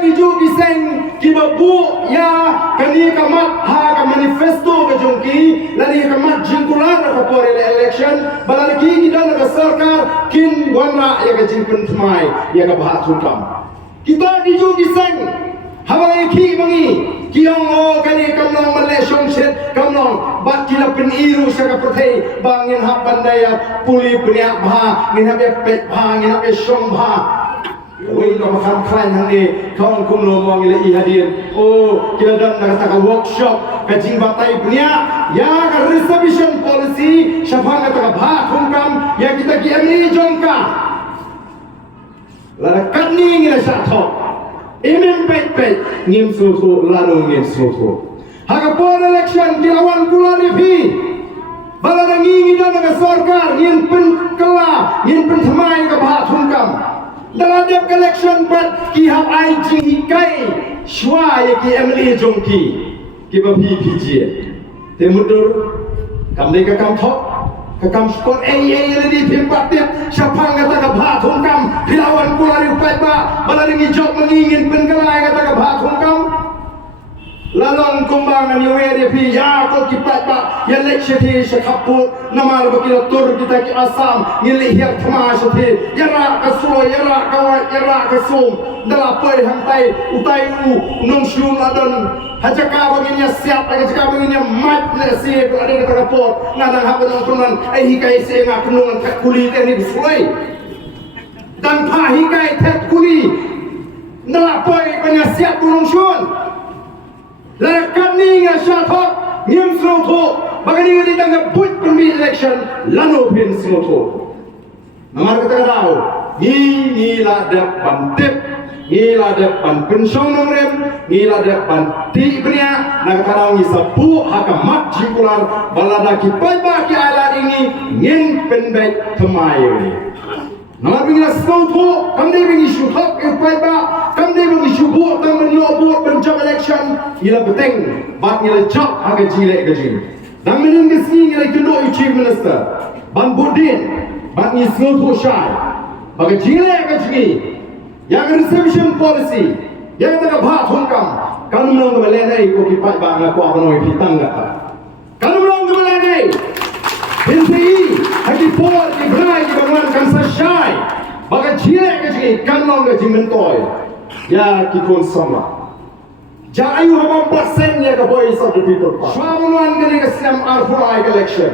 biju giseng kibabu ya kani kamat ha ka manifesto ka jongki lari kamat jingkular ka por election balagi kita na sarkar kin wanra ya ka jingpun thmai ya ka bha thukam kita biju giseng habai ki mangi kiong o kani kamnong maleshong shet kamnong bat kila pen iru sa ka prathai bangin ha pandaya puli pnya bha ngin ha pe bha ngin ha pe shom bha Oi ka makan klan hang ni kawan kumlo mo ngile I hadirin oh kita dan nak workshop ka jing batai punya ya ka reservation policy syafang ka bha thungkam ya kita ki amni jongka la kat ni ngila sha tho imem pet ngim su thu lalu ngim su thu ha ka por election kilawan kulari phi balarangi ngida na sarkar ngin pen kala ngin pen thamai ka bha thungkam dalam dia collection pat ki hab ai jing kai shwa ye ki emily jongki ki ba phi phi ji te mudur kam dei ka kam thok ka kam skor ai le di phim pat tip syapang kata ka bha thong kam hilawan kulari upai ba balaringi jok mengingin pen kalai kata ka bha thong kam lalong kumbang na niwere phi ya ko kipat ba ya lek shethi shakaput namal bakila tur kita ki asam ngili hiak thma shethi yara kaso yara kawa yara kasum dala poi hantai utai u nong shum adon hajaka baginya siap hajaka baginya mat le si ada ka rapor ngadang habon tunan ai hikai se nga kunungan kat kuli te ni bisoi dan pha hikai tet kuli dala poi banya siap nong shun Lakan ni nga siya thok ngim slow tho bagani nga ditang nga put pembi election lano pin slow tho namar kata rao ni la de pantip ni la de pan pensong nomrem ni la de pan ti bnia na kata rao ni sapu hakamat jikular balada ki paiba ki ala ini ngin penbek thmai namar bingna slow tho kamde bingi shu thok ki paiba kamde bingi shu bu tam ben yo bu penjam election ila beteng bat ila chap aga jile gaji dan menin gesni ila kundo chief minister ban budin bat ni snotho shai baga jile gaji yang reservation policy yang ta bha thongkam kanum long ga lenai ko ki pat ba nga ko abanoi phi tanga kanum long ga lenai hinti hadi por ki brai ki bangan kan sa shai baga jile gaji kanum long ga jimentoy ya ki kon sama Jayu habang persen ya ka voice of the people. Swamuan gani ka Islam R4I election.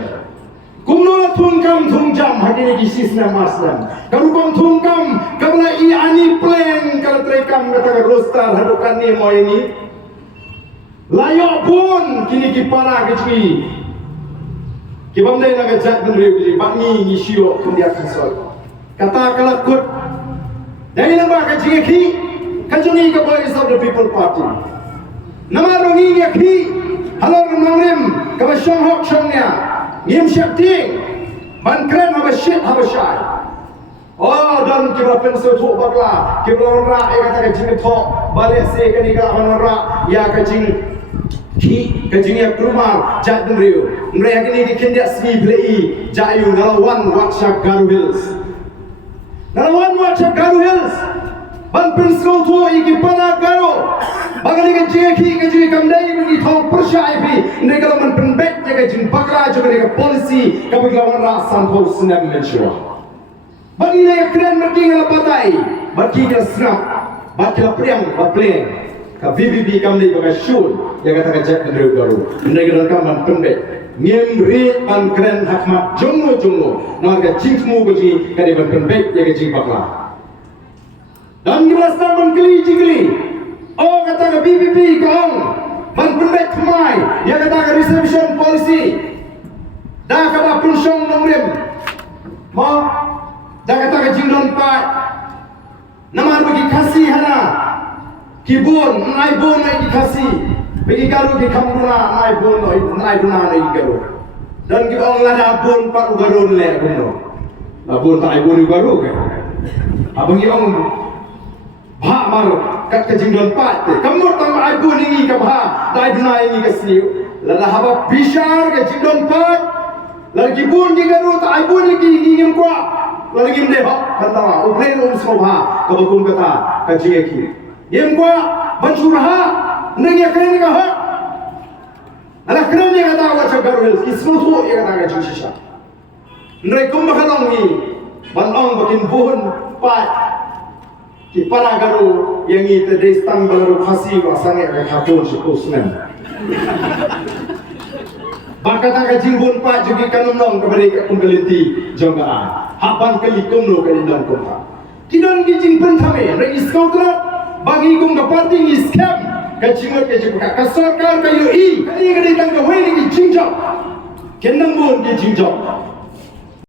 Kumno thungkam thungjam hadini ki Islam Muslim. Karupam thungkam kabla I ani plan kala trekam kata ka roster hadukan ni mo ini. Layo pun kini ki para kecui. Ki bamdai na ka jat ben rewi bangi ni sio kundia kisol. Kata kala kut. Dai lamba ka jiki kajuni ka voice of the people party. Nama rongi yakhi halor nongrim kaba shong hok shongnya ngim shakti ban kren haba shit haba shai oh dan kiba penso tho bakla kiba ra e kata ka jing tho bale se kani ka ra ya ka jing ki ka jing ya kurma jat riu mre yakni di kindia smi plei jayu nalawan watcha garu hills nalawan watcha garu hills ban penso tho iki pana garo bagani ka jeki ka jeki kamdai bagi thong persyai bi negala man penbek ya ka jin bakra jo ka policy ka bagi lawan ra san ho snap menshua bagi le kren merti ngala patai bagi ka snap bagi la priang ba play ka VVB kamdai bagi shun ya kata ka jek ndru garu negala ka man penbek ngem ri ban kren hakmat jongo na ka jingmu ka ji ka de ban penbek ya ka jing bakla dan gimana staman keli oh kata ke BPP kaum man penbek kemai ya kata ke reservation policy dah kata punsyong nomrim ma dah kata ke jindon pat nama bagi kasih hana kibun nai bon nai kasih bagi garu di kamruna nai bon nai duna nai garu dan ki ong lada bon pat ugarun le kuno abun tak ibun ugaru ke abang ki ong bha mar kat ka jingdon pat kamur tam ai bu ni ka bha dai duna ni ka si la la haba bishar ka jingdon pat la ki bun ki garu ta ai bu ni ki ngim kwa la ngim de ha kata o play on so bha ka ba kun kata ka jingeki Game gua bancurha nengya keren ka ha. Ala keren ya kata wa chagaru kismutu ya kata ga chisha. Nrai kum bakalong ni banong bakin buhun pa ki para garu yang ite destang balaru khasi wa sange ka khapon sukusmen. Bakata ka jingbun pa jugi kanumnong ka bari ka kumgalinti jonggaan. Hapan kalikum lo kalindang kumpa. Kinon ki jingpen thame nrai iskautra bagi kong kaparting scam kacimot kacimot kasarkar kayo kali tangga wei ni jingjok kendang bon di jingjok